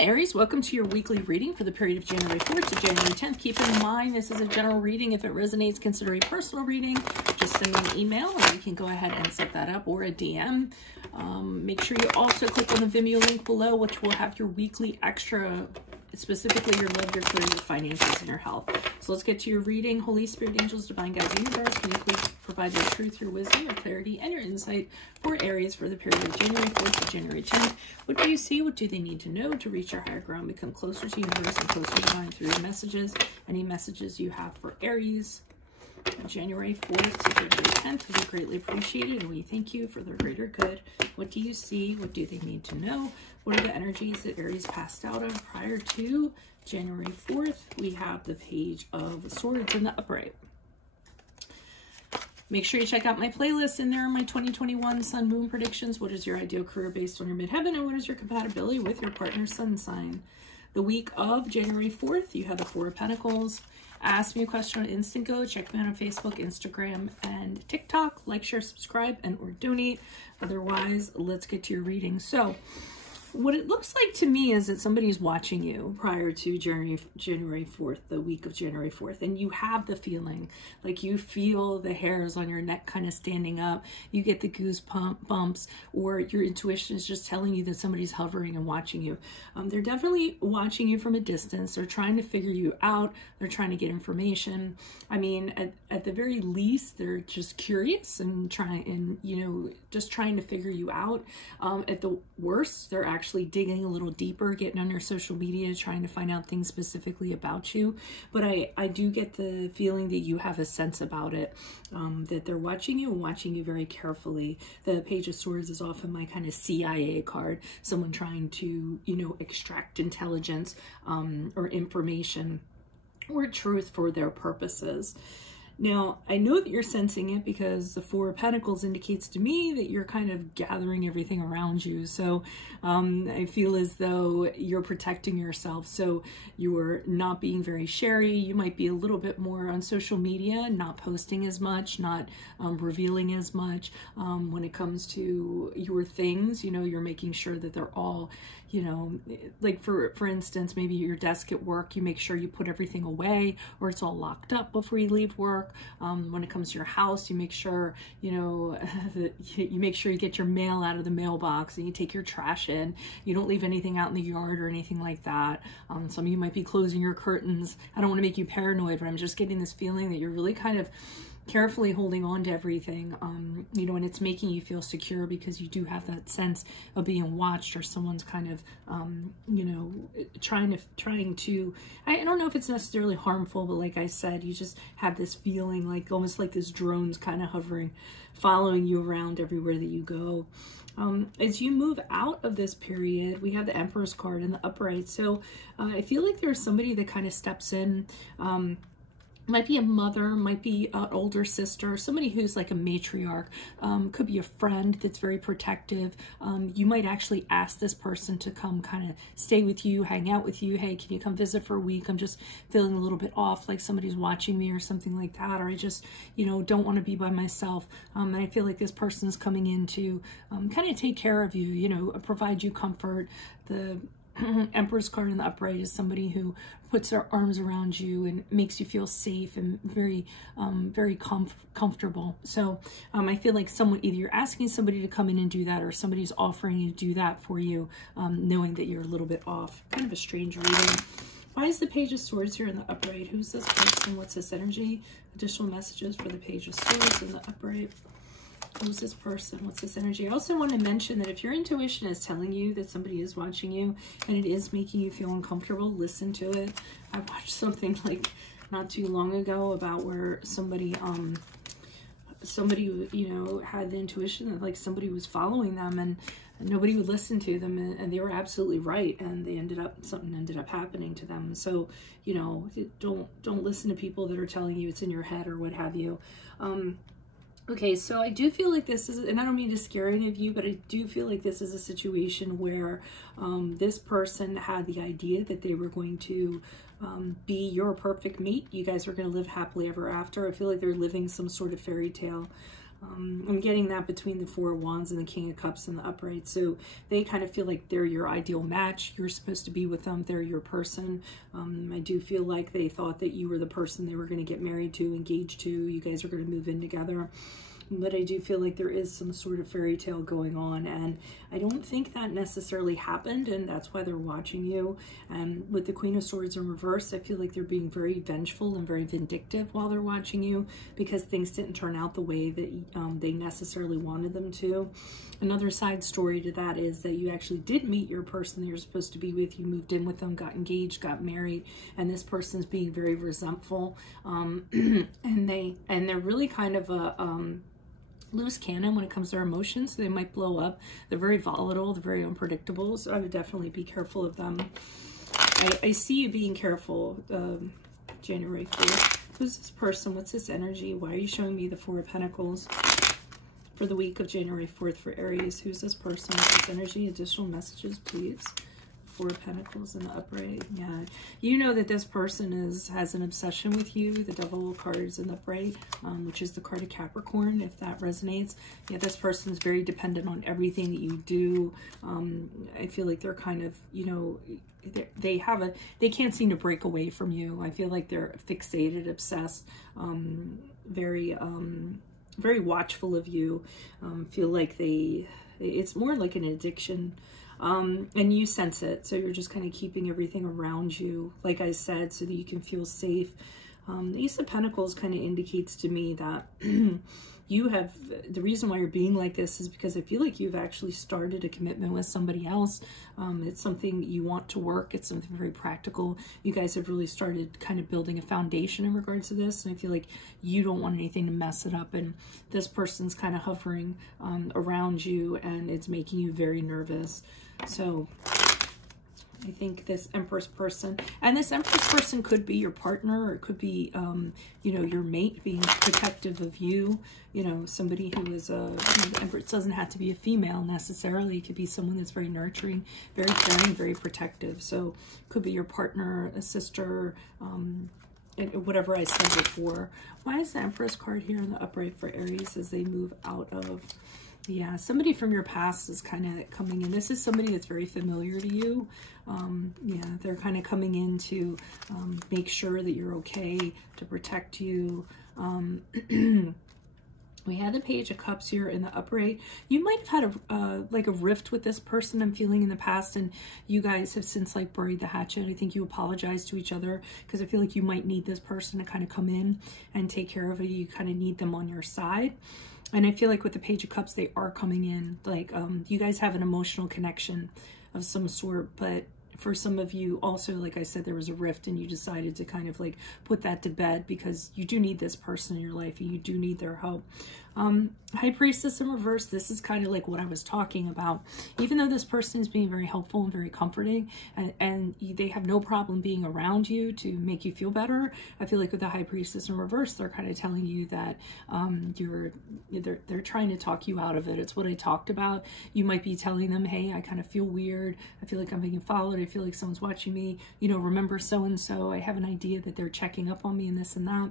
Aries, welcome to your weekly reading for the period of January 4th to January 10th. Keep in mind, this is a general reading. If it resonates, consider a personal reading. Just send me an email and we can go ahead and set that up, or a DM. Make sure you also click on the Vimeo link below, which will have your weekly extra, specifically your love, your career, your finances, and your health. So let's get to your reading. Holy Spirit, angels, divine guides, universe, can you please provide your truth, your wisdom, your clarity, and your insight for Aries for the period of January 4th to January 10th. What do you see? What do they need to know to reach your higher ground, become closer to universe and closer to divine through your messages? Any messages you have for Aries, January 4th to January 10th, will be greatly appreciated, and we thank you for their greater good. What do you see? What do they need to know? What are the energies that Aries passed out of prior to January 4th? We have the Page of Swords in the upright. Make sure you check out my playlist. In there are my 2021 Sun Moon predictions. What is your ideal career based on your midheaven, and what is your compatibility with your partner's sun sign? The week of January 4th, you have the Four of Pentacles. Ask me a question on Instant Go. Check me out on Facebook, Instagram, and TikTok. Like, share, subscribe, and or donate. Otherwise, let's get to your reading. So, what it looks like to me is that somebody's watching you prior to January 4th, the week of January 4th, and you have the feeling, like you feel the hairs on your neck kind of standing up, you get the goosebumps, or your intuition is just telling you that somebody's hovering and watching you. They're definitely watching you from a distance. They're trying to figure you out. They're trying to get information. I mean, at the very least, they're just curious and just trying to figure you out. At the worst, they're actually digging a little deeper, getting on your social media, trying to find out things specifically about you. But I do get the feeling that you have a sense about it, that they're watching you and watching you very carefully. The Page of Swords is often my kind of CIA card, someone trying to, extract intelligence or information or truth for their purposes. Now, I know that you're sensing it because the Four of Pentacles indicates to me that you're kind of gathering everything around you. So I feel as though you're protecting yourself. So you're not being very sharey. You might be a little bit more on social media, not posting as much, not revealing as much. When it comes to your things, you're making sure that they're all, like for instance, maybe your desk at work, you make sure you put everything away or it's all locked up before you leave work. When it comes to your house, you make sure, that you make sure you get your mail out of the mailbox and you take your trash in. You don't leave anything out in the yard or anything like that. Some of you might be closing your curtains. I don't want to make you paranoid, but I'm just getting this feeling that you're really kind of carefully holding on to everything, and it's making you feel secure because you do have that sense of being watched, or someone's kind of, trying to, I don't know if it's necessarily harmful, but like I said, you just have this feeling like almost like this drone's kind of hovering, following you around everywhere that you go. As you move out of this period, we have the Emperor's card in the upright. So I feel like there's somebody that kind of steps in, might be a mother, might be an older sister, somebody who's like a matriarch, could be a friend that's very protective. You might actually ask this person to come kind of stay with you, hang out with you. Hey, can you come visit for a week? I'm just feeling a little bit off, like somebody's watching me or something like that. Or I just, don't want to be by myself. And I feel like this person's coming in to kind of take care of you, provide you comfort. The Emperor's card in the upright is somebody who puts their arms around you and makes you feel safe and very, very comfortable. So I feel like either you're asking somebody to come in and do that, or somebody's offering to do that for you, knowing that you're a little bit off. Kind of a strange reading. Why is the Page of Swords here in the upright? Who's this person? What's this energy? Additional messages for the Page of Swords in the upright. Who's this person? What's this energy? I also want to mention that if your intuition is telling you that somebody is watching you and it is making you feel uncomfortable, listen to it. I watched something like not too long ago about where somebody had the intuition that like somebody was following them and nobody would listen to them, and they were absolutely right, and something ended up happening to them. So don't listen to people that are telling you it's in your head or what have you. Okay, so I do feel like this is, and I don't mean to scare any of you, but I do feel like this is a situation where this person had the idea that they were going to be your perfect mate. You guys are going to live happily ever after. I feel like they're living some sort of fairy tale. I'm getting that between the Four of Wands and the King of Cups and the upright. So they kind of feel like they're your ideal match. You're supposed to be with them. They're your person. I do feel like they thought that you were the person they were going to get married to, engaged to. You guys are going to move in together. But I do feel like there is some sort of fairy tale going on, and I don't think that necessarily happened, and that's why they're watching you. And with the Queen of Swords in reverse, I feel like they're being very vengeful and very vindictive while they're watching you, because things didn't turn out the way that they necessarily wanted them to. Another side story to that is that you actually did meet your person that you're supposed to be with. You moved in with them, got engaged, got married, and this person's being very resentful, and they're really kind of a loose cannon when it comes to their emotions. So they might blow up. They're very volatile. They're very unpredictable. So I would definitely be careful of them. I see you being careful. January 4th. Who's this person? What's this energy? Why are you showing me the Four of Pentacles for the week of January 4th for Aries? Who's this person? What's this energy? Additional messages, please. Four of Pentacles in the upright. Yeah, you know that this person has an obsession with you. The Devil cards in the upright, which is the card of Capricorn, if that resonates. Yeah, this person is very dependent on everything that you do. I feel like they're kind of, you know, they can't seem to break away from you. I feel like they're fixated, obsessed, very watchful of you. Feel like it's more like an addiction. And you sense it, so you're just kind of keeping everything around you, like I said, so that you can feel safe. The Ace of Pentacles kind of indicates to me that you have, the reason why you're being like this is because I feel like you've actually started a commitment with somebody else. It's something you want to work. It's something very practical. You guys have really started kind of building a foundation in regards to this, and I feel like you don't want anything to mess it up, and this person's kind of hovering around you, and it's making you very nervous. So I think this Empress person, and this Empress person could be your partner, or it could be, you know, your mate being protective of you. You know, somebody who is the Empress doesn't have to be a female necessarily. It could be someone that's very nurturing, very caring, very protective. So it could be your partner, a sister, whatever I said before. Why is the Empress card here in the upright for Aries as they move out of... Yeah, somebody from your past is kind of coming in. This is somebody that's very familiar to you. Yeah, they're kind of coming in to make sure that you're okay, to protect you. We had the Page of Cups here in the upright. You might have had like a rift with this person, I'm feeling, in the past, and you guys have since like buried the hatchet. I think you apologize to each other, because I feel like you might need this person to kind of come in and take care of it. You kind of need them on your side. And I feel like with the Page of Cups, they are coming in. Like, you guys have an emotional connection of some sort, but for some of you also, like I said, there was a rift, and you decided to kind of like put that to bed, because you do need this person in your life, and you do need their help. High Priestess in reverse, this is kind of like what I was talking about. Even though this person is being very helpful and very comforting, and they have no problem being around you to make you feel better, I feel like with the High Priestess in reverse, they're kind of telling you that they're trying to talk you out of it. It's what I talked about. You might be telling them, hey, I kind of feel weird. I feel like I'm being followed. I feel like someone's watching me. You know, remember so-and-so. I have an idea that they're checking up on me and this and that.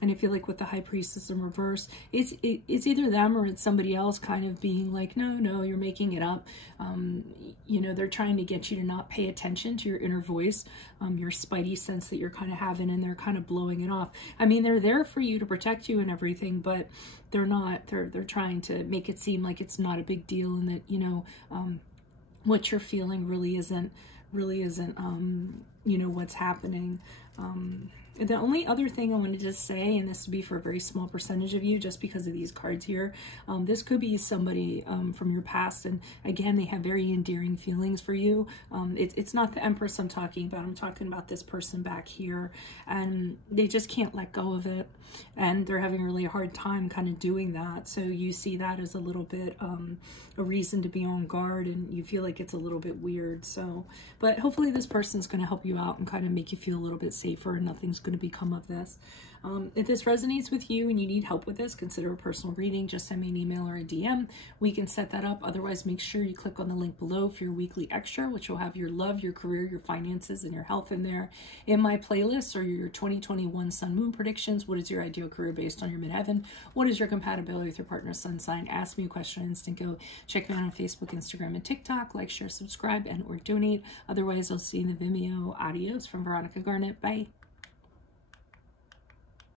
And I feel like with the High Priestess in reverse, it's either them or it's somebody else kind of being like, no, you're making it up. You know, they're trying to get you to not pay attention to your inner voice, your spidey sense that you're kind of having, and they're kind of blowing it off. I mean, they're there for you to protect you and everything, but they're not. They're trying to make it seem like it's not a big deal, and that, you know, what you're feeling really isn't, you know, what's happening. The only other thing I wanted to say, and this would be for a very small percentage of you just because of these cards here, this could be somebody from your past, and again, they have very endearing feelings for you. It's not the Empress I'm talking about. I'm talking about this person back here, and they just can't let go of it, and they're having a really hard time kind of doing that. So you see that as a little bit a reason to be on guard, and you feel like it's a little bit weird. So, but hopefully this person's going to help you you out and kind of make you feel a little bit safer, and nothing's going to become of this. If this resonates with you and you need help with this, consider a personal reading. Just send me an email or a DM. We can set that up. Otherwise, make sure you click on the link below for your weekly extra, which will have your love, your career, your finances, and your health in there. In my playlist are your 2021 sun moon predictions. What is your ideal career based on your midheaven? What is your compatibility with your partner's sun sign? Ask me a question on Instant Go. Check me out on Facebook, Instagram, and TikTok. Like, share, subscribe, and or donate. Otherwise, I'll see you in the Vimeo. Adios from Veronica Garnett. Bye.